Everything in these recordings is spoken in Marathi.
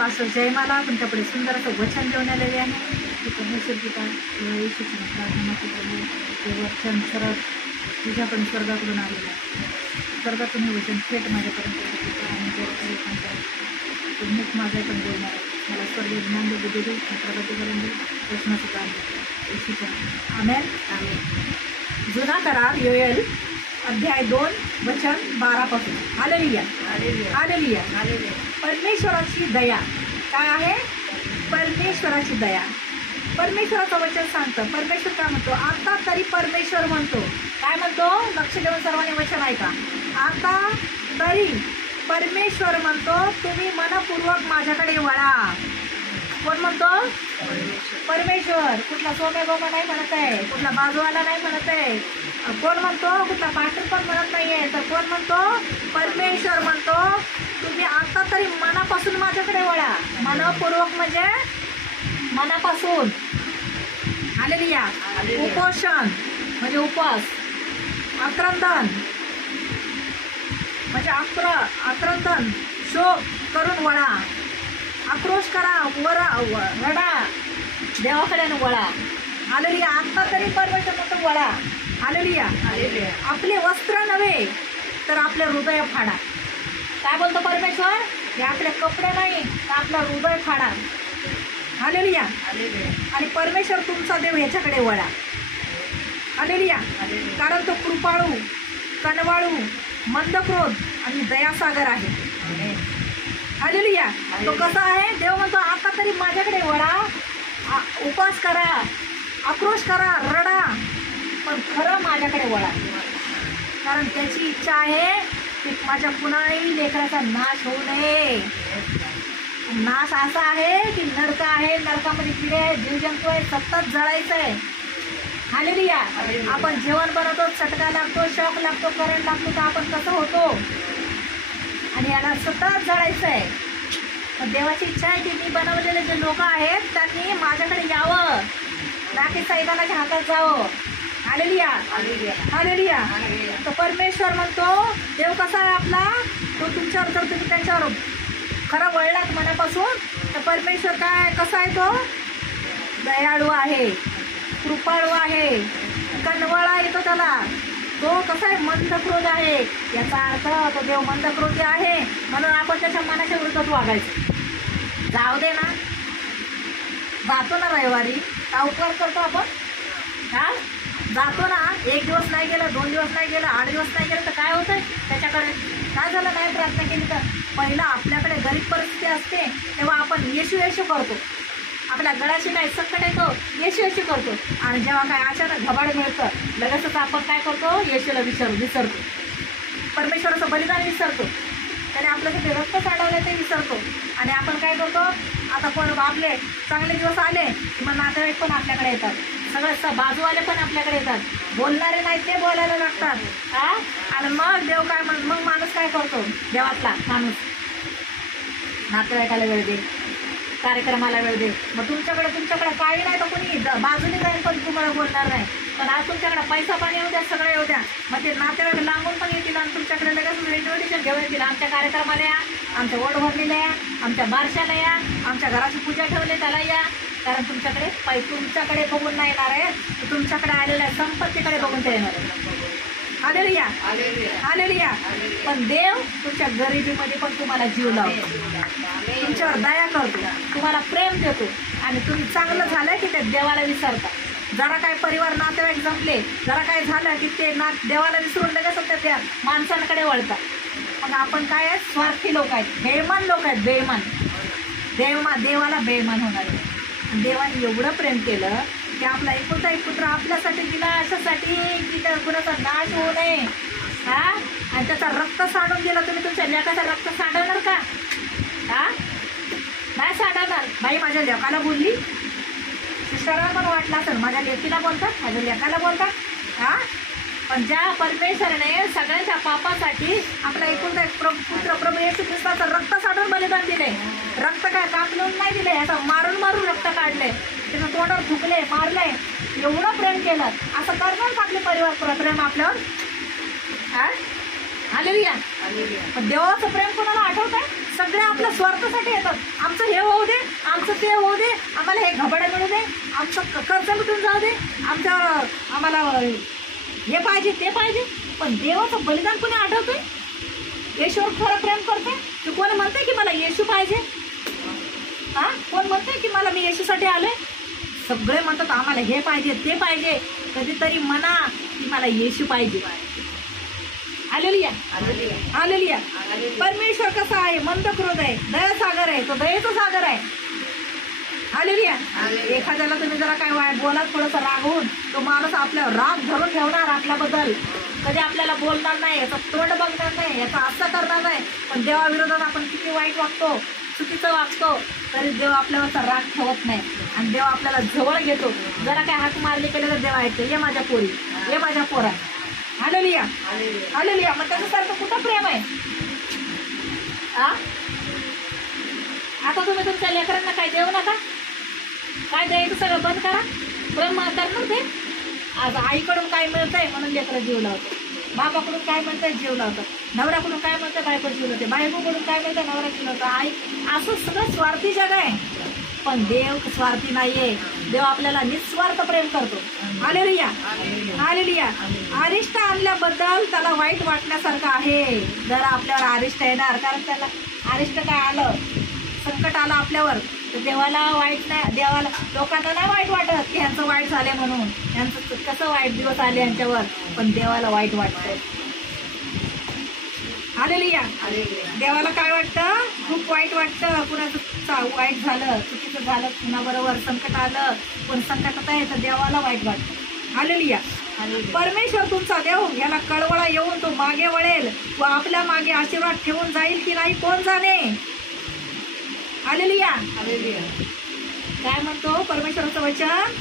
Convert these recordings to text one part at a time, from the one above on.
पास्टर जयमाला तुमच्याकडे सुंदर असं वचन घेऊन आलेले आहे की परमेश्वर पिता येशूची प्रार्थना प्रभू ते वचन सरळ तुझ्याकडून स्वर्गाकडून आलेलं आहे. स्वर्गातून हे वचन थेट माझ्यापर्यंत आणि मुख माझ्या पण बोलणार मला स्वर्ग ज्ञान बुद्धी देऊ प्रगती करून देऊ प्रश्नसुद्धा येशूच्या आमेन. आमेन. जुना करार योएल अध्याय 2 वचन 12 पासून. Hallelujah hallelujah hallelujah. परमेश्वराची दया काय आहे? परमेश्वराची दया. परमेश्वराचं वचन सांगतं. परमेश्वर काय म्हणतो? आता तरी परमेश्वर म्हणतो. काय म्हणतो? लक्ष देऊन सर्वांनी वचन ऐका. आता तरी परमेश्वर म्हणतो तुम्ही मनपूर्वक माझ्याकडे वळा. कोण म्हणतो? परमेश्वर. कुठला सोमे गोमा नाही म्हणत आहे, कुठला बाजूवाला नाही म्हणत आहे. कोण म्हणतो? कुठला पास्टर पण म्हणत नाहीये. तर कोण म्हणतो? परमेश्वर म्हणतो तुम्ही आता तरी मनापासून माझ्याकडे वळा. मनपूर्वक म्हणजे मनापासून. हालेलुया. उपोषण म्हणजे उपवास. आक्रंदन म्हणजे आक्रंदन शोक करून वळा. आक्रोश करा, रडा, देवाकडे वळा. हालेलुया. आता तरी परमेश्वर म्हणतो वळा. हालेलुया. आपले वस्त्र नव्हे तर आपले हृदय फाडा. काय बोलतो परमेश्वर? हे आपले कपडे नाही तर आपलं हृदय फाडा. हालेलुया. आणि परमेश्वर तुमचा देव ह्याच्याकडे वळा. हालेलुया. कारण तो कृपाळू, कनवाळू, मंदक्रोध आणि दयासागर आहे. हालेलुया. तो कसा आहे? देव म्हणतो आता तरी माझ्याकडे वळा. उपवास करा, आक्रोश करा, रडा, पण खरं माझ्याकडे वळा. कारण त्याची इच्छा आहे की माझ्या कुणाही लेकराचा नाश होऊ नये. नाश असा आहे की नरक आहे, नरकामध्ये किडे आहे, जीवजंतू आहे, सतत जळायचं आहे. हालेलुया. आपण जेवण बनवतो, चटका लागतो, शॉक लागतो, करंट लागतो, तर आपण कसं होतो? आणि याला सतत जळायचं आहे. पण देवाची इच्छा आहे की मी बनवलेले जे लोक आहेत त्यांनी माझ्याकडे यावं, ना की सैतानाच्या हातात जावं. Hallelujah hallelujah. तर परमेश्वर म्हणतो देव कसा आहे आपला? तो तुमच्यावर जर तुम्ही त्याच्यावर खरं वळलात मनापासून तर परमेश्वर काय कसा आहे? तो दयाळू आहे, कृपाळू आहे, कनवळा येतो त्याला. तो कसा आहे? मंदक्रोध आहे. याचा अर्थ तो देव मंदक्रोधी आहे म्हणून आपण त्याच्या मनाच्या विरुद्ध वागायचं. जाऊ दे ना. जातो ना रविवारी का उपवास करतो आपण? हा जातो ना. 1 दिवस नाही गेला, 2 दिवस नाही गेला, 8 दिवस नाही गेलं तर काय होतंय त्याच्याकडे? काय झालं नाही प्रार्थना केली तर? पहिला आपल्याकडे गरीब परिस्थिती असते तेव्हा आपण येशू येशू करतो. आपल्या गळ्याशी काय संकट येतो, येशू येशू करतो. आणि जेव्हा काय अचानक घबाड मिळतं लगेचच आपण काय करतो? येशूला विसरतो. परमेश्वराचं बलिदान विसरतो. त्याने आपल्यासाठी रक्त काढवलं ते विसरतो. आणि आपण काय करतो? आता पण आपले चांगले दिवस आले मग नातेवाईक पण आपल्याकडे येतात, सगळं बाजूवाले पण आपल्याकडे येतात, बोलणारे नाही ते बोलायला लागतात. हा. आणि मग देव काय मग माणूस काय करतो? देवातला माणूस नातेवाईकाला वेळ दे, कार्यक्रमाला वेळ दे. मग तुमच्याकडे काही नाही तर कोणी बाजूने जाईल पण तुम्हाला बोलणार नाही. पण आज तुमच्याकडे पैसा पाणी येऊ द्या, सगळं येऊ द्या, मग ते नातेवाईक लांबून पण येतील आणि तुमच्याकडे लगेच इन्व्हिटेशन घेऊन येतील. आमच्या कार्यक्रमाला या, आमच्या वड भरणीला या, आमच्या बारशाला या, आमच्या घराची पूजा ठेवली त्याला या. कारण तुमच्याकडे बघून नाही येणार आहे, तुमच्याकडे आलेल्या संपत्तीकडे बघून ते येणार आहे. Hallelujah hallelujah. पण देव तुमच्या गरिबीमध्ये पण तुम्हाला जीव लावतो, तुमच्यावर दया करतो, तुम्हाला प्रेम देतो. आणि तुम्ही चांगलं झालं की ते देवाला विसरता. जरा काय परिवार नातेवाईक जमले, जरा काय झालं की ते देवाला विसरून लगेच त्या माणसांकडे वळतात. मग आपण काय आहे? स्वार्थी लोक आहेत, बेईमान लोक आहेत, बेईमान. देवाला बेईमान होणार आहे. देवाने एवढं प्रेम केलं की आपला एकुलता एक पुत्र आपल्यासाठी दिला, अशासाठी की कुणाचा नाश होऊ नये. हा. आणि त्याचा रक्त सांडून गेला. तुम्ही तुमच्या लेकाचं रक्त सांडवणार का? हा नाही सांडवणार. बाई माझ्या लेकाला बोलली, सिस्टरला पण वाटलं असेल माझ्या लेकीला बोलतात, माझ्या लेकाला बोलतात. हा. पण ज्या परमेश्वराने सगळ्यांच्या पापासाठी आपला एकुलता एक पुत्र प्रभू येशू ख्रिस्ताचं रक्त सांडून बलिदान दिले. रक्त काय कापलून नाही दिले, आता मारून रक्त काढले, त्याचं तोंडावर थुकले, मारले. एवढं प्रेम केलं. असं करणार का आपले परिवार प्रेम आपल्यावर? हा. हालेलुया. पण देवाचं प्रेम कोणाला आठवत आहे? सगळे आपल्या स्वार्थासाठी येतात. आमचं हे होऊ दे, आमचं ते होऊ दे, आम्हाला हे घबाडे मिळू दे, आमचं कर्ज मिटून जाऊ दे, आम्हाला हे पाहिजे ते पाहिजे. पण देवाचं बलिदान कोणी आठवतोय? येशूवर खरं प्रेम करते की कोणी म्हणते की मला येशू पाहिजे? हा, कोण म्हणते की मला मी येशूसाठी आलोय? सगळे म्हणतात आम्हाला हे पाहिजे ते पाहिजे. कधीतरी म्हणा की मला येशू पाहिजे. Hallelujah, hallelujah. परमेश्वर कसा आहे? मंद क्रोध आहे, दयासागर आहे, तो दयेचा सागर आहे. हालेलुया. एखाद्याला तुम्ही जरा काय वाईट बोला थोडंसं रागवून, तो माणूस आपल्यावर राग धरून ठेवणार आपल्याबद्दल, कधी आपल्याला बोलणार नाही, याचा तोंड बघणार नाही, याचा असं करणार नाही. पण देवाविरोधात आपण किती वाईट वागतो, चुकीचं वागतो, तरी देव आपल्यावरचा राग ठेवत नाही आणि देव आपल्याला जवळ घेतो. जरा काय हात मारले केले तर देव ऐकते, ये माझ्या पोरी, ये माझ्या पोरा. Hallelujah, hallelujah. मग त्याच्यासारखं कुठं प्रेम आहे? आता तुम्ही तुमच्या लेकरांना काय देऊ नका, काय द्यायचं सगळं बंद करा. प्रेम करणार ते. आज आईकडून काय मिळतंय म्हणून लेकरं जीव लावतात, बाबाकडून काय मिळतंय जीव लावतात, नवऱ्याकडून काय मिळतंय बायको जीव लावते, बायकोकडून काय मिळतंय नवरा जीव लावतो. आई असं सगळं स्वार्थी जग आहे. पण देव स्वार्थी नाहीये. देव आपल्याला निस्वार्थ प्रेम करतो. Hallelujah, hallelujah. अरिष्ट आणल्याबद्दल त्याला वाईट वाटण्यासारखं आहे. जरा आपल्यावर अरिष्ट येणार, कारण त्याला अरिष्ट काय आलं, संकट आलं आपल्यावर, तर देवाला वाईट नाही, देवाला लोकांना नाही वाईट वाटत की ह्यांचं वाईट झाले म्हणून, यांचं कसं वाईट दिवस आले यांच्यावर, पण देवाला वाईट वाटतं. हालेलुया. देवाला काय वाटतं? खूप वाईट वाटतं. कुणाचं वाईट झालं, चुकीचं झालं, कुणाबरोबर संकट आलं, कोण संकटात आहे तर देवाला वाईट वाटतं. हालेलुया. परमेश्वर तुमचा देव याला कळवळा येऊन तो मागे वळेल व आपल्या मागे आशीर्वाद ठेवून जाईल की नाही कोण जाणे. हालेलुया. काय म्हणतो परमेश्वराचं वचन?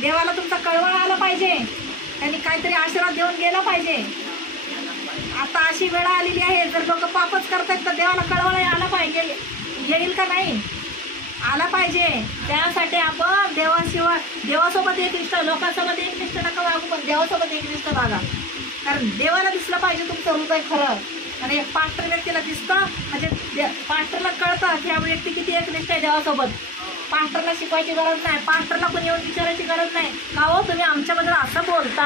देवाला तुमचा कळवळा आला पाहिजे, त्यांनी काहीतरी आशीर्वाद देऊन गेला पाहिजे. आता अशी वेळ आलेली आहे, जर लोक पापच करतात तर देवाला कळवळा आला पाहिजे. येईल का नाही? आला पाहिजे. त्यासाठी आपण देवाशिवाय, देवासोबत एकनिष्ठ, लोकांसोबत एकनिष्ठ नका वागू, पण देवासोबत एकनिष्ठ वागा. कारण देवाला दिसलं पाहिजे तुमचं हृदय खरं. आणि एक पास्टर व्यक्तीला दिसतं म्हणजे पास्टरला कळतं की हा व्यक्ती किती एकनिष्ठ आहे देवासोबत. पास्टरला शिकवायची गरज नाही, पास्टरला कोणी येऊन विचारायची गरज नाही का हो तुम्ही आमच्याबद्दल असं बोलता.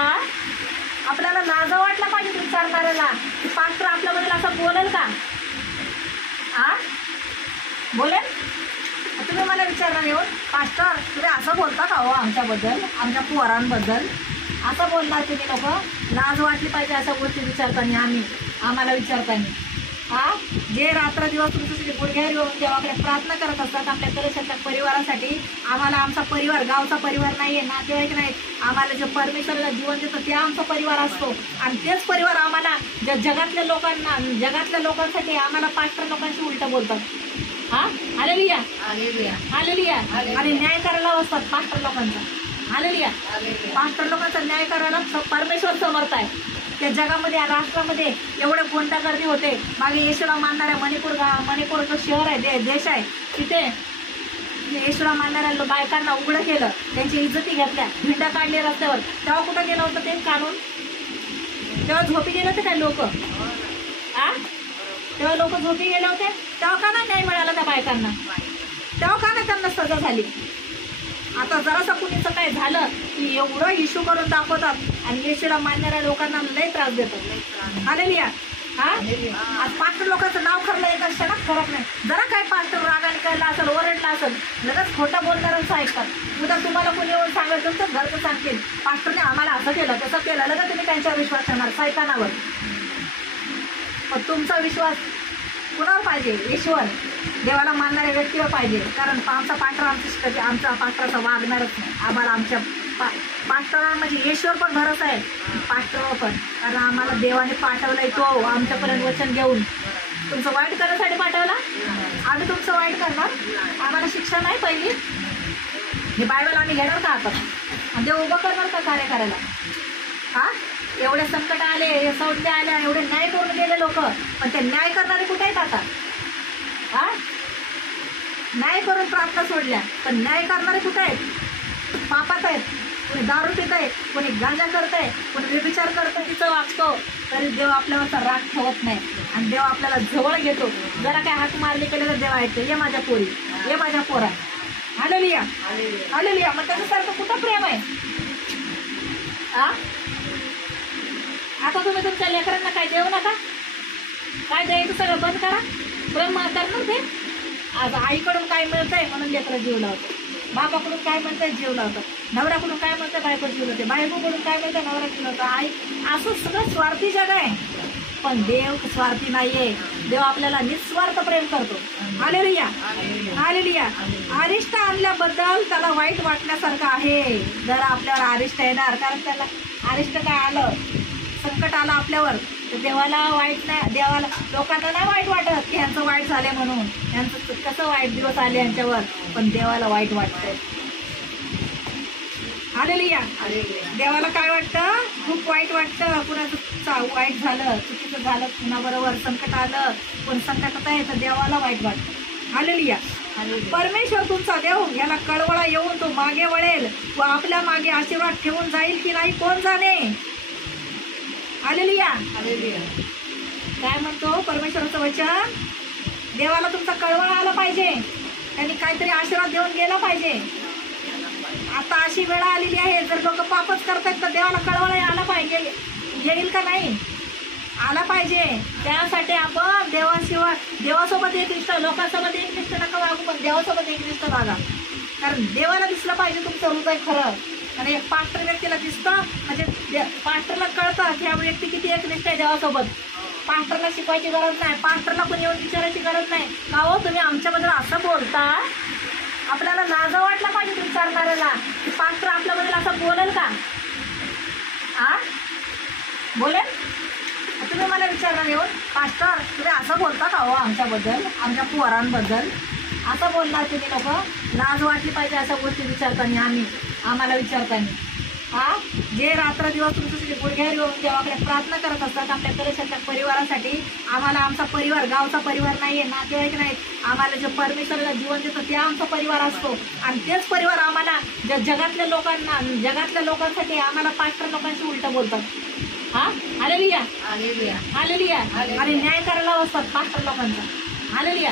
आपल्याला लाज वाटलं पाहिजे विचारणाऱ्याला की पास्टर आपल्याबद्दल असं बोलेल का? बोलेल? तुम्ही मला विचारणार येऊन पास्टर तुम्ही असं बोलता का हो आमच्याबद्दल, आमच्या पोरांबद्दल असं बोलणार तुम्ही? लोक लाज वाटली पाहिजे अशा गोष्टी विचारताना, आम्हाला विचारताना. जे रात्र दिवस तुमच्यासाठी गुडघ्यावर येऊन देवाकडे प्रार्थना करत असतात आपल्या कलेशाच्या परिवारासाठी. आम्हाला आमचा परिवार, गावचा परिवार नाहीये, नातेवाईक नाहीत, आम्हाला जे परमेश्वराला जीवन देतं ते आमचा परिवार असतो. आणि तेच परिवार आम्हाला जगातल्या लोकांसाठी आम्हाला पास्टर लोकांशी उलट बोलतात. Hallelujah, hallelujah. आणि न्याय करायला असतात पास्टर लोकांचा. हालेलुया. पास्टर लोकांचा न्याय करायला परमेश्वर समर्थ आहे. त्या जगामध्ये, राष्ट्रामध्ये एवढे गुंडागर्दी होते. मागे येशूला मानणाऱ्या मणिपूर जो शहर आहे, देश आहे, तिथे येशूला मानणाऱ्या बायकांना उघडं केलं, त्यांची इज्जती घेतल्या, भिंडा काढली रस्त्यावर. तेव्हा कुठं गेलं होतं ते काढून? तेव्हा झोपी गेले होते काय लोक? तेव्हा लोक झोपी गेले होते. तेव्हा का नाही न्याय मिळाला त्या बायकांना? तेव्हा का नाही त्यांना सजा झाली? आता जरासं कुणीचं काय झालं की एवढं इश्यू करून दाखवतात आणि येशूला मानणाऱ्या लोकांना लय त्रास देतात. हालेलुया. आज पास्टर लोकांचं नाव खरलं एका क्षणात फरक नाही. जरा काय पास्टर रागाने कळलं असेल, ओरडला असेल, लगेच खोटं बोलणाऱ्यांचं ऐकतात. उद्या तुम्हाला कोणी येऊन सांगेल, तुमचं घरचं सांगतील पास्टरने आम्हाला असं केलं तसं केलं, लगेच तुम्ही त्यांच्यावर विश्वास ठेवणार, सैतानावर. पण तुमचा विश्वास कुणावर पाहिजे? ईश्वर, देवाला मानणाऱ्या व्यक्तीवर पाहिजे. कारण आमचा पास्टर आमचा पास्टरचा वागणारच नाही. आम्हाला आमच्या पास्टरवर म्हणजे ईश्वर पण भरोसा आहे, पास्टरवर पण. कारण आम्हाला देवाने पाठवलाय तो आमच्यापर्यंत वचन घेऊन. तुमचं वाईट करण्यासाठी पाठवला, आम्ही तुमचं वाईट करणार? आम्हाला शिक्षा नाही पहिली? हे बायबल आम्ही घेणार का आता? आणि देव उभं करणार का कार्य करायला? एवढे संकट आले, हे संध्या आल्या, एवढे न्याय करून गेले लोक, पण ते न्याय करणारे कुठे आहेत आता? न्याय करून प्रार्थना सोडल्या, पण न्याय करणारे कुठे आहेत? पापात आहेत. कोणी दारू पितंय, कोणी गांजा करतंय, कोणी व्यभिचार करतंय, तिचं वागतो तरी देव आपल्यावरचा राग ठेवत नाही आणि देव आपल्याला जवळ घेतो. जरा काय हात मारले केले तर देव ऐकतो, ये माझ्या पोरी, ये माझ्या पोरा. Hallelujah, hallelujah. मग त्याच्यासारखं कुठं प्रेम आहे? आता तुम्ही तुमच्या लेकरांना काय देऊ नका, काय द्यायचं सगळं बंद करा. प्रेम करणार ते. आज आईकडून काय मिळतंय म्हणून लेकरं जीव लावतं, बापाकडून काय म्हणतंय जीव लावतं, नवऱ्याकडून काय म्हणतंय बायको जीव लावते, बायकोकडून काय म्हणतंय नवरा जीव लावतं. आई असं सगळं स्वार्थी जग आहे. पण देव स्वार्थी नाहीये. देव आपल्याला निस्वार्थ प्रेम करतो. Hallelujah, hallelujah. अरिष्ट आणल्याबद्दल त्याला वाईट वाटण्यासारखं आहे. जरा आपल्यावर अरिष्ट येणार, कारण त्याला अरिष्ट काय आलं, संकट आलं आपल्यावर, तर देवाला वाईट नाही, देवाला लोकांना नाही वाईट वाटत की ह्यांचं वाईट झालंय म्हणून, ह्यांचं कसं वाईट दिवस आले यांच्यावर, पण देवाला वाईट वाटतंय. हालेलुया. देवाला काय वाटतं? खूप वाईट वाटतं. कुणाचं वाईट झालं, चुकीचं झालं, कुणाबरोबर संकट आलं, पण संकटात आहे तर देवाला वाईट वाटतं. हालेलुया. परमेश्वर तुमचा देव याला कळवळा येऊन तो मागे वळेल व आपल्या मागे आशीर्वाद ठेवून जाईल की नाही कोण जाणे. हालेलुया. काय म्हणतो परमेश्वराचं वचन? देवाला तुमचा कळवळा आला पाहिजे, त्यांनी काहीतरी आशीर्वाद देऊन गेला पाहिजे. आता अशी वेळ आलेली आहे, जर लोक पापच करतात तर देवाला कळवळा आला पाहिजे. येईल का नाही? आला पाहिजे. त्यासाठी आपण देवाशिवाय, देवासोबत एकनिष्ठ, लोकांसोबत एकनिष्ठ नका वागू, पण देवासोबत एकनिष्ठ वागा. कारण देवाला दिसलं पाहिजे तुमचं हृदय खरं. आणि एक पास्टर व्यक्तीला दिसतं म्हणजे पास्टरला कळतं की हा व्यक्ती किती एकनिष्ठ आहे देवासोबत. पास्टरला शिकवायची गरज नाही, पास्टरला कोणी येऊन विचारायची गरज नाही का हो तुम्ही आमच्याबद्दल असं बोलता. आपल्याला लाज वाटला पाहिजे विचारणाऱ्याला की पास्टर आपल्याबद्दल असं बोलेल का? बोलेल? तुम्ही मला विचारणार येऊन पास्टर तुम्ही असं बोलता का हो आमच्याबद्दल, आमच्या पोरांबद्दल असं बोलणार तुम्ही लोक? लाज वाटली पाहिजे अशा गोष्टी विचारताना, आम्हाला विचारताना. जे रात्र दिवस तुमच्यासाठी गुडघ्यावर येऊन देवाकडे प्रार्थना करत असतात आपल्या कलेशाच्या परिवारासाठी. आम्हाला आमचा परिवार, गावचा परिवार नाहीये, नातेवाईक नाहीत. आम्हाला जे परमेश्वराला जीवन देतं ते आमचा परिवार असतो. आणि तेच परिवार आम्हाला जगातल्या लोकांसाठी आम्हाला पास्टर लोकांशी उलट बोलतात. Hallelujah, hallelujah. आणि न्याय करायला असतात पास्टर लोकांचा. हालेलुया.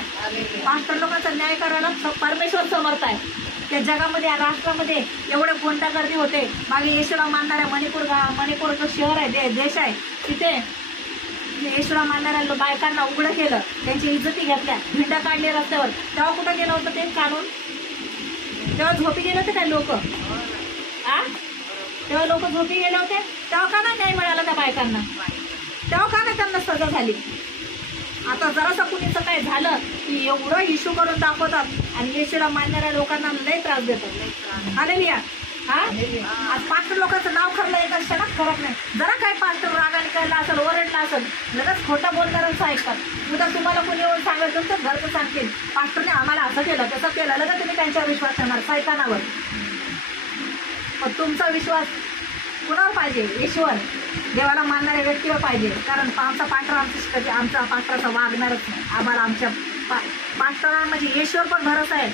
पास्टर लोकांचा न्याय करायला परमेश्वर समर्थ आहे. त्या जगामध्ये, राष्ट्रामध्ये एवढे गुंडागर्दी होते. मागे येशूला मानणाऱ्या मणिपूर जो शहर आहे, देश आहे, तिथे येशूला मानणाऱ्या बायकांना उघडं केलं, त्यांची इज्जती घेतल्या, भिंडा काढले रस्त्यावर. तेव्हा कुठं गेलं होतं ते काढून? तेव्हा झोपी गेले होते काय लोक? तेव्हा लोक झोपी गेले होते? तेव्हा का नाही न्याय मिळाला त्या बायकांना? तेव्हा का नाही त्यांना सजा झाली? आता जरासं कुणीचं काय झालं की एवढं इश्यू करून दाखवतात आणि येशूला मानणाऱ्या लोकांना लय त्रास देतात. हालेलुया. आज पास्टर लोकांचं नाव खरलं एका क्षणात फरक नाही. जरा काय पास्टर रागाने कळला असेल, ओरडला असेल, लगेच खोटं बोलणाऱ्यांचं ऐकतात. उद्या तुम्हाला कोणी येऊन सांगायचं तर घरचं सांगतील पास्टरने आम्हाला असं केलं तसं केलं, लगेच तुम्ही त्यांच्यावर विश्वास ठेवणार, सैतानावर. पण तुमचा विश्वास कुणावर पाहिजे? ईश्वर, देवाला मानणाऱ्या व्यक्तीवर पाहिजे. कारण आमचा पास्टर आमचा पास्टरचा वागणारच नाही. आम्हाला आमच्या पास्टरांवर म्हणजे ईश्वर पण भरोसा आहे,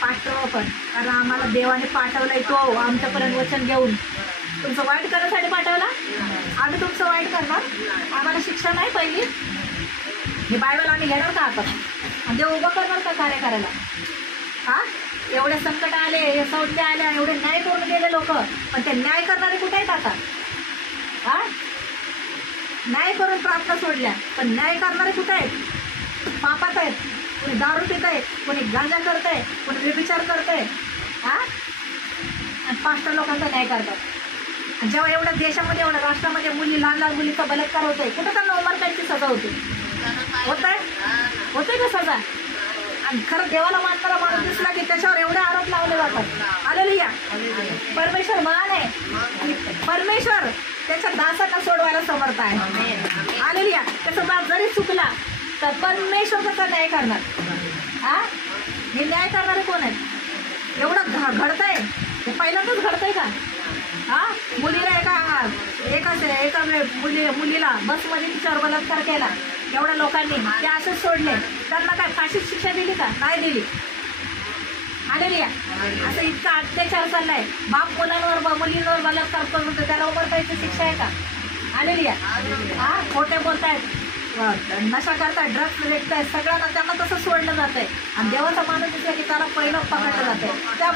पास्टरवर पण. कारण आम्हाला देवाने पाठवलाय तो आमच्यापर्यंत वचन घेऊन. तुमचं वाईट करण्यासाठी पाठवला? आम्ही तुमचं वाईट करणार? आम्हाला शिक्षा नाही पहिली? हे बायबल आम्ही घेणार का आपण? आणि देव उभं करणार का कार्य करायला? एवढे संकट आले, हे संध्या आल्या, एवढे न्याय करून गेले लोक, पण ते न्याय करणारे कुठे आहेत आता? न्याय करून प्रार्थना सोडल्या, पण न्याय करणारे कुठे आहेत? पापात आहेत. कोणी दारू पित आहे, कोणी गांजा करत आहे, कोणी व्यभिचार करत आहे. आणि पास्टर लोकांचा न्याय करतात. आणि जेव्हा एवढ्या देशामध्ये, एवढ्या राष्ट्रामध्ये लहान लहान मुलीचा बलात्कार होतोय, कुठं त्यांना उमरकांची सजा होते? होतंय का सजा? आणि खरं देवाला मानणारा माणूस दिसला की त्याच्यावर एवढे आरोप लावले जातात. हालेलुया. परमेश्वर महान आहे आणि परमेश्वर त्याच्या दासांना सोडवायला समर्थ आहे. हालेलुया. त्याचा दास जरी चुकला तर परमेश्वर त्याचा न्याय करणार. हे न्याय करणारे कोण आहेत? एवढं घडतंय, हे पहिल्यांदाच घडतंय का? मुलीला एका मुलीला बसमध्ये तिच्यावर बलात्कार केला, एवढ्या लोकांनी ते असंच सोडले. त्यांना काय फाशीची शिक्षा दिली का? नाही दिली. हालेलुया. असं इतका अत्याचार चाललाय. बाप मुलांवर मुलींवर बलात्कार करून त्याला उमरतायची शिक्षा आहे का? हालेलुया. हा, खोटे बोलतायत, नशा करतायत, ड्रग्स विकतायत, सगळ्यांना त्यांना तसं सोडलं जातंय. आणि देवाचा माणूस दिसला की त्याला पहिलं पकडलं जातंय. त्या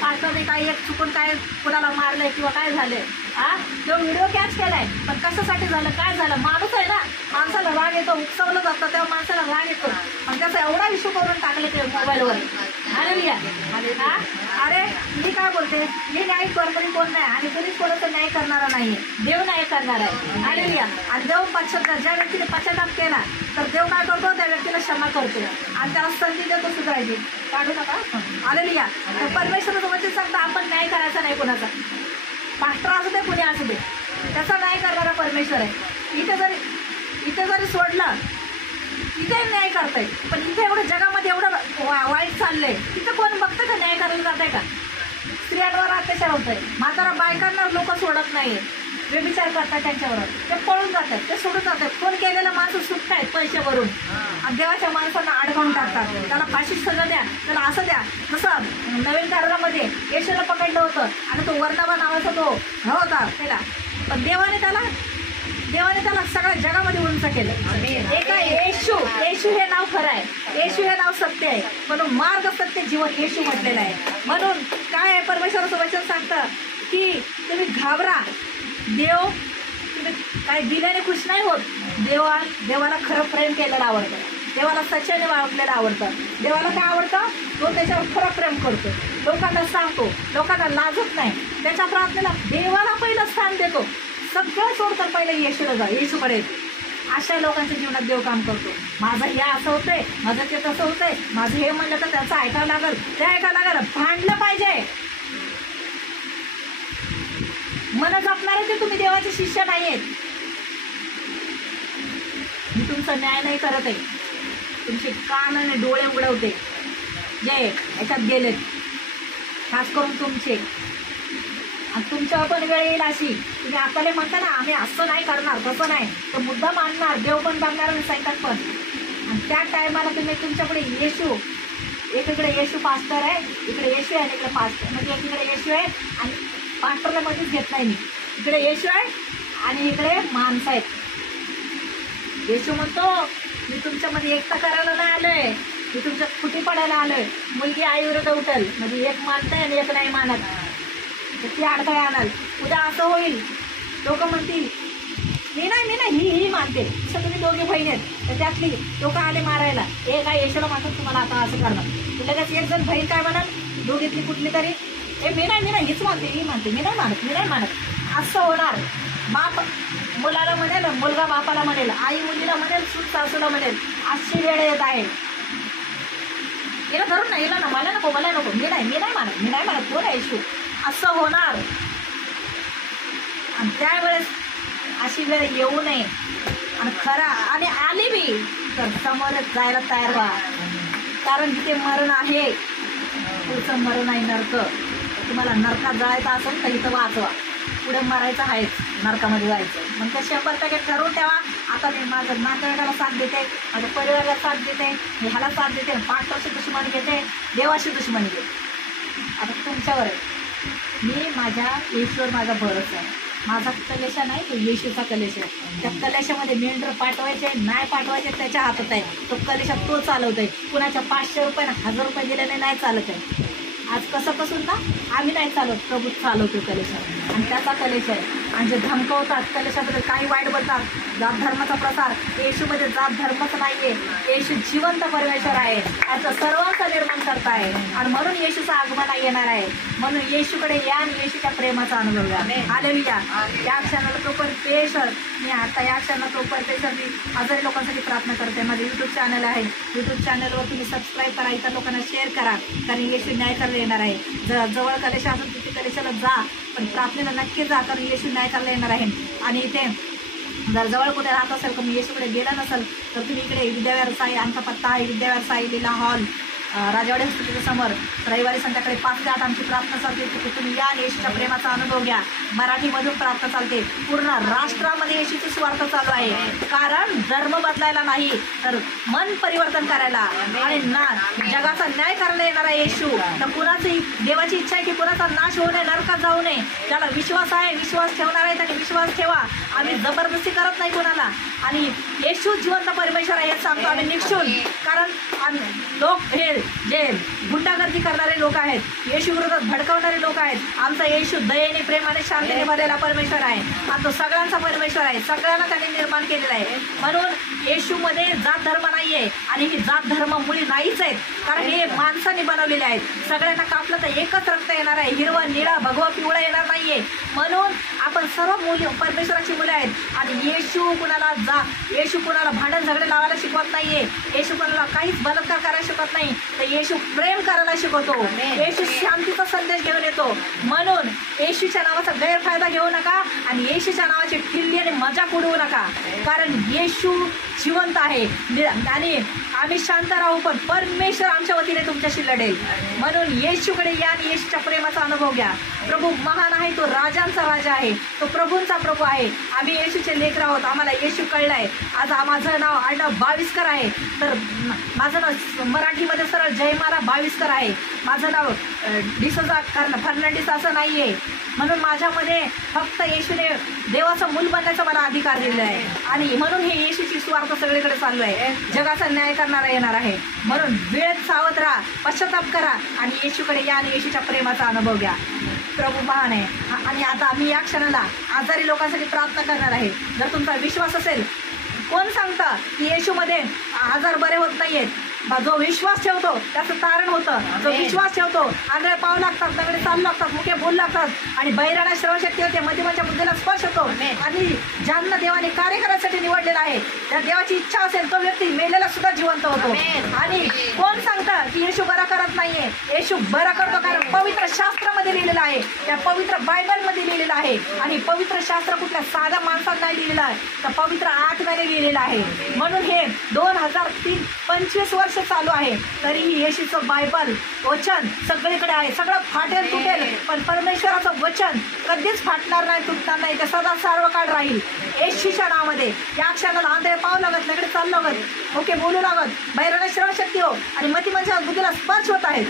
पास्टरने काही एक चुकून काय कुणाला मारलंय किंवा काय झालंय, हा, तो व्हिडिओ कॅच केलाय, पण कशासाठी झालं, काय झालं? माणूस आहे ना, माणसाला राग येतो, उकसवलं जातं तेव्हा माणसाला राग येतो. पण त्याचा एवढा इश्यू करून टाकले ते मोबाईलवर. हालेलुया. हा, अरे मी काय बोलते, मी न्याय करणारी कोण नाही आणि कोणीच कोणाचं न्याय करणारा नाहीये, देव न्याय करणार आहे. हालेलुया. आणि देव ज्या व्यक्तीने पश्चाताप केला तर देव काय करतो, त्या व्यक्तीला क्षमा करतो आणि त्याला संधी देतो सुधारायची. काढू नका. हालेलुया. तर परमेश्वराचं वचन सांगतं आपण न्याय करायचा नाही कोणाचा. पास्टर असू दे, कुणी असू दे, त्याचा न्याय करणारा परमेश्वर आहे. इथे जरी सोडलं, इथे न्याय करताय, पण इथे एवढं जगामध्ये एवढं वाईट चाललंय, तिथं कोण बघतं का न्याय करायला जात आहे का? स्त्रियांवर अत्याचार होत आहे, म्हातारा बायकांना लोक सोडत नाहीये, व्यभिचार करतात त्यांच्यावर, ते पळून जातात, ते सोडून जातात. कोण केलेलं माणसं सुटतायत पैसे भरून आणि देवाच्या माणसांना अडकावून टाकतात. त्याला फाशी सजा द्या, त्याला असं द्या. जसं नवीन करारामध्ये येशूला पकडलं होतं आणि तो वर्णबा नावाचा तो होता त्याला, पण देवाने त्याला सगळ्या जगामध्ये उंच केलं. एका येशू हे नाव खरं आहे, येशू हे नाव सत्य आहे, म्हणून मार्ग सत्य जीवन येशू म्हटलेलं आहे. म्हणून काय आहे, परमेश्वराचं वचन सांगतं की तुम्ही घाबरा, देव तुम्ही काय दिल्याने खुश नाही होत. देवाला खरं प्रेम केलेलं आवडतं, देवाला सच्चाने वागलेलं आवडतं. देवाला काय आवडतं, तो त्याच्यावर खरं प्रेम करतो, लोकांना सांगतो, लोकांना लाजत नाही, त्याच्या प्रार्थनेला देवाला पहिलं स्थान देतो. सगळं सोडतं पहिलं येशूला जा, येशूकडे. अशा लोकांच्या जीवनात देव काम करतो. माझं हे असं होतंय, माझं ते तसं होतंय, माझं हे म्हणलं तर त्याचं ऐकावं लागल, ते ऐकावं लागल, भांडलं पाहिजे. मन जपणारे ते तुम्ही देवाचे शिष्य नाही आहेत. मी तुमचा न्याय नाही करत आहे, तुमचे कान आणि डोळे उघडवते जे याच्यात गेलेत, खास करून तुमचे. आणि तुमच्यावर पण वेळ येईल अशी, तुम्ही आपल्याला म्हणता ना आम्ही असं नाही करणार, तसं नाही, तर मुद्दा मानणार, देव पण बघणार आणि सैतान पण. आणि त्या टायमाला तुम्ही तुमच्याकडे येशू, एकीकडे येशू पास्टर आहे, इकडे येशू आहे आणि इकडे पास्टर, म्हणजे एकीकडे येशू आहे आणि पास्टरला मध्येच घेत नाही मी, इकडे येशू आहे आणि इकडे माणसं आहेत. येशू म्हणतो मी तुमच्यामध्ये एकता करायला नाही आलोय, मी तुमच्या फुटी पडायला आलोय. मुलगी आई विरुद्ध उठल, म्हणजे एक मानताय आणि एक नाही मानत, ती अडथळे आणाल. उद्या असं होईल, लोक म्हणतील मी नाही ही मानते. तसं तुम्ही दोघे बहीण आहेत, तर त्यातली लोक आले मारायला, हे काय येशूला म्हणतात तुम्हाला आता असं करणार, लगेच एक जण बहीण काय म्हणाल, दोघीतली कुठली तरी, मी नाही हीच मानते, ही मानते, मी नाही मानत. असं होणार. बाप मुलाला म्हणेल, मुलगा बापाला म्हणेल, आई मुलीला म्हणेल, सून सासूला म्हणेल. अशी वेळ येत आहे. हिला धरून ना, हिला ना, मला नको, मी नाही मानत, कोण आहे येशू, असं होणार. आणि त्यावेळेस अशी वेळ येऊ नये. आणि खरा आणि आली बी तर समोरच जायला तयार व्हा, कारण जिथे मरण आहे पुढचं मरण आहे नरक. तुम्हाला नरकात जायचं असेल तर इथं वाचवा, पुढे मरायचं आहेच, नरकामध्ये जायचं. मग ते 100% ठरवून ठेवा. आता मी माझं नातेवाईकाला साथ देते, माझ्या परिवाराला साथ देते, मी ह्याला साथ देते, पास्टरची दुश्मनी घेते, देवाची दुश्मनी घेते. आता तुमच्यावर आहे. मी माझ्या येशूवर माझा भरोसा आहे. माझा कलेशा नाही, तो येशूचा कलेशा आहे. त्या कलेशामध्ये मेंढर पाठवायचे नाही पाठवायचे त्याच्या हातात आहे. तो कलेशा तो चालवत आहे. कुणाच्या 500 रुपये 1000 रुपये दिल्याने नाही चालत आहे. आज कसं ना आम्ही नाही चालवत, प्रभू चालवतो कलेशा, आणि त्याचा कलेश आहे. आणि जे धमकवतात कलेशाबद्दल, काही वाईट बोलतात, जात धर्माचा प्रसार, येशूमध्ये जात धर्मच नाहीये. येशू जिवंत परमेश्वर आहे, त्याचं सर्वांचा निर्माण करता आहे. आणि म्हणून येशूचा आगमन येणार आहे. म्हणून येशूकडे या आणि येशूच्या प्रेमाचा अनुभव घ्या. हालेलुया. या क्षणाला तो परमेश्वर, मी आता या क्षणाला तो परमेश्वर मी हजारो लोकांसाठी प्रार्थना करते. माझं यूट्यूब चॅनल आहे, यूट्यूब चॅनलवर तुम्ही सबस्क्राईब करा, इतर लोकांना शेअर करा, कारण येशू न्याय करायला येणार आहे. जवळ कलेशा असेल तिथे कलेशाला जा, पण प्रार्थनेला नक्की जा, कारण येशू न्याय करायला येणार आहे. आणि इथे जर जवळ कुठे राहत असेल, कमी येशूकडे गेला नसेल तर तुम्ही इकडे विद्याविहार साई, आमचा पत्ता आहे विद्याविहार साई लीला हॉल, राजवाडी हॉस्पिटलच्या समोर रविवारी संध्याकाळी 5 ते 8 आमची प्रार्थना चालते की तुम्ही या येशूच्या प्रेमाचा अनुभव घ्या. मराठीमधून प्रार्थना चालते. पूर्ण राष्ट्रामध्ये येशूची सुवार्ता चालू आहे. कारण धर्म बदलायला नाही तर मन परिवर्तन करायला आणि जगाचा न्याय करायला येणारा येशू. तर कुणाची देवाची इच्छा आहे की कुणाचा नाश होऊ नये, नरकात जाऊ नये. त्याला विश्वास आहे, विश्वास ठेवणार आहे त्यांनी विश्वास ठेवा. आम्ही जबरदस्ती करत नाही कुणाला. आणि येशू जिवंत परमेश्वर आहे हे सांगतो आम्ही निक्षून. कारण लोक हे जे गुंडागर्दी करणारे लोक आहेत, येशू विरोधात भडकवणारे लोक आहेत. आमचा येशू दयेने, प्रेमाने, शांतीने भरलेला परमेश्वर आहे. आणि तो सगळ्यांचा परमेश्वर आहे. सगळ्यांना त्याने निर्माण केलेला आहे. म्हणून येशूमध्ये जात धर्म नाही आहे आणि ही जात धर्म मुळी नाहीच आहेत. कारण हे माणसाने बनवलेले आहेत. सगळ्यांना कापलं तर एकच रक्त येणार आहे. हिरवा, निळा, भगवा, पिवळा येणार नाहीये. म्हणून आपण सर्व मुली परमेश्वराची मुले आहेत. आणि येशू कुणाला भांडण झगडे लावायला शिकवत नाहीये. येशू कुणाला काहीच बलात्कार करायला शिकवत नाही. तर येशू प्रेम करायला शिकवतो. येशू शांतीचा संदेश घेऊन येतो. म्हणून येशूच्या नावाचा गैरफायदा घेऊ नका आणि येशूच्या नावाची ठिल्ली आणि मजाक उडवू नका. कारण येशू जिवंत आहे आणि आम्ही शांत राहू पण परमेश्वर आमच्या वतीने तुमच्याशी लढेल. म्हणून येशूकडे या आणि येशूच्या प्रेमाचा अनुभव घ्या. प्रभू महान आहे. तो राजांचा राजा आहे. तो प्रभूंचा प्रभू आहे. आम्ही येशूचे लेकर आहोत. आम्हाला येशू कळलाय. आज माझं नाव आडनाव बाविस्कर आहे. तर माझं नाव मराठीमध्ये सरळ जयमाला बाविस्कर आहे. माझं नाव डिसोजा फर्नांडिस असं नाही आहे. म्हणून माझ्यामध्ये फक्त येशूने देवाचं मूल बनण्याचा मला अधिकार दिलेला आहे. आणि म्हणून हे येशूची सुवार्ता सगळीकडे चालू आहे. जगाचा न्याय करणारा येणार आहे. म्हणून वेळेत सावध राहा, पश्चाताप करा आणि येशूकडे या आणि येशूच्या प्रेमाचा अनुभव घ्या. प्रभू महान आहे. आणि आता आम्ही या क्षणाला आजारी लोकांसाठी प्रार्थना करणार आहे. जर तुमचा विश्वास असेल, कोण सांगतं की येशूमध्ये आजार बरे होत नाहीयेत? जो विश्वास ठेवतो त्याचं तारण होतं. जो विश्वास ठेवतो आंधळे पाहू लागतात, दगडे चालू लागतात, मुके बोलू लागतात आणि बहिराणा श्रवणशक्ती होते. मध्यमाच्या बुद्धीला स्पर्श होतो. आणि ज्यांना देवाने कार्य करायसाठी निवडलेलं आहे, त्या देवाची इच्छा असेल तो व्यक्ती मेलेला सुद्धा जिवंत होतो. आणि कोण सांगतं की येशू बरा करत नाहीये? येशू बरा करतो. कारण पवित्र शास्त्रामध्ये लिहिलेलं आहे. त्या पवित्र बायबलमध्ये लिहिलेलं आहे. आणि पवित्र शास्त्र कुठल्या साध्या माणसात नाही लिहिलेलं आहे, तर पवित्र आत्म्याने लिहिलेलं आहे. म्हणून हे 2025 वर्ष चालू आहे तरीही येशूचं बायबल वचन सगळीकडे आहे. सगळं फाटेल तुटेल पण परमेश्वराचं वचन कधीच फाटणार नाही, तुटणार नाही. ते सदा सर्व काळ राहील. येशूच्या नावामध्ये या क्षणाला आंधळे पाहू लागत, लगडे चालू लागत, ओके बोलू लागत, बहिराणा श्रवणशक्ती हो आणि मतिमंच्या बुद्धीला स्पर्श होत आहेत.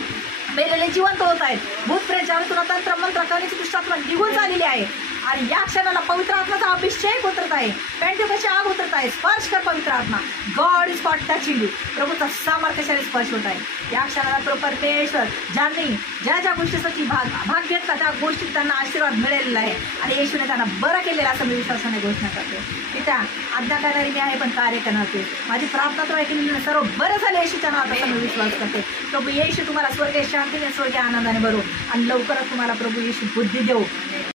मेलेले जिवंत होत आहेत. भूत प्रेत जादू तंत्र मंत्र कणिक दुष्टात्मा निघून झालेली आहे. आणि या क्षणाला पवित्र आत्माचा अभिषेक उतरत आहे. पेंटेकोस्टची आग उतरत आहे. स्पर्श कर पवित्र आत्मा. God is for touching you. प्रभूचा सामर्थ्यशाली स्पर्श होत आहे. या क्षणाला प्रभू परमेश्वर ज्यांनी ज्या ज्या गोष्टीसाठी भाग घेतला त्या गोष्टीत त्यांना आशीर्वाद मिळालेला आहे. आणि येशूने त्यांना बरं केलेलं असं मी विश्वासाने घोषणा करते की त्या आज्ञा करणारी मी आहे पण कार्य करणार. माझी प्रार्थना तो आहे की सर्व बरं झाले येशूच्या नावात असं मी विश्वास करते. प्रभू येशू तुम्हाला स्वर्गीय शांतीने, स्वर्गीय आनंदाने भरू आणि लवकरच तुम्हाला प्रभू येशू बुद्धी देऊ.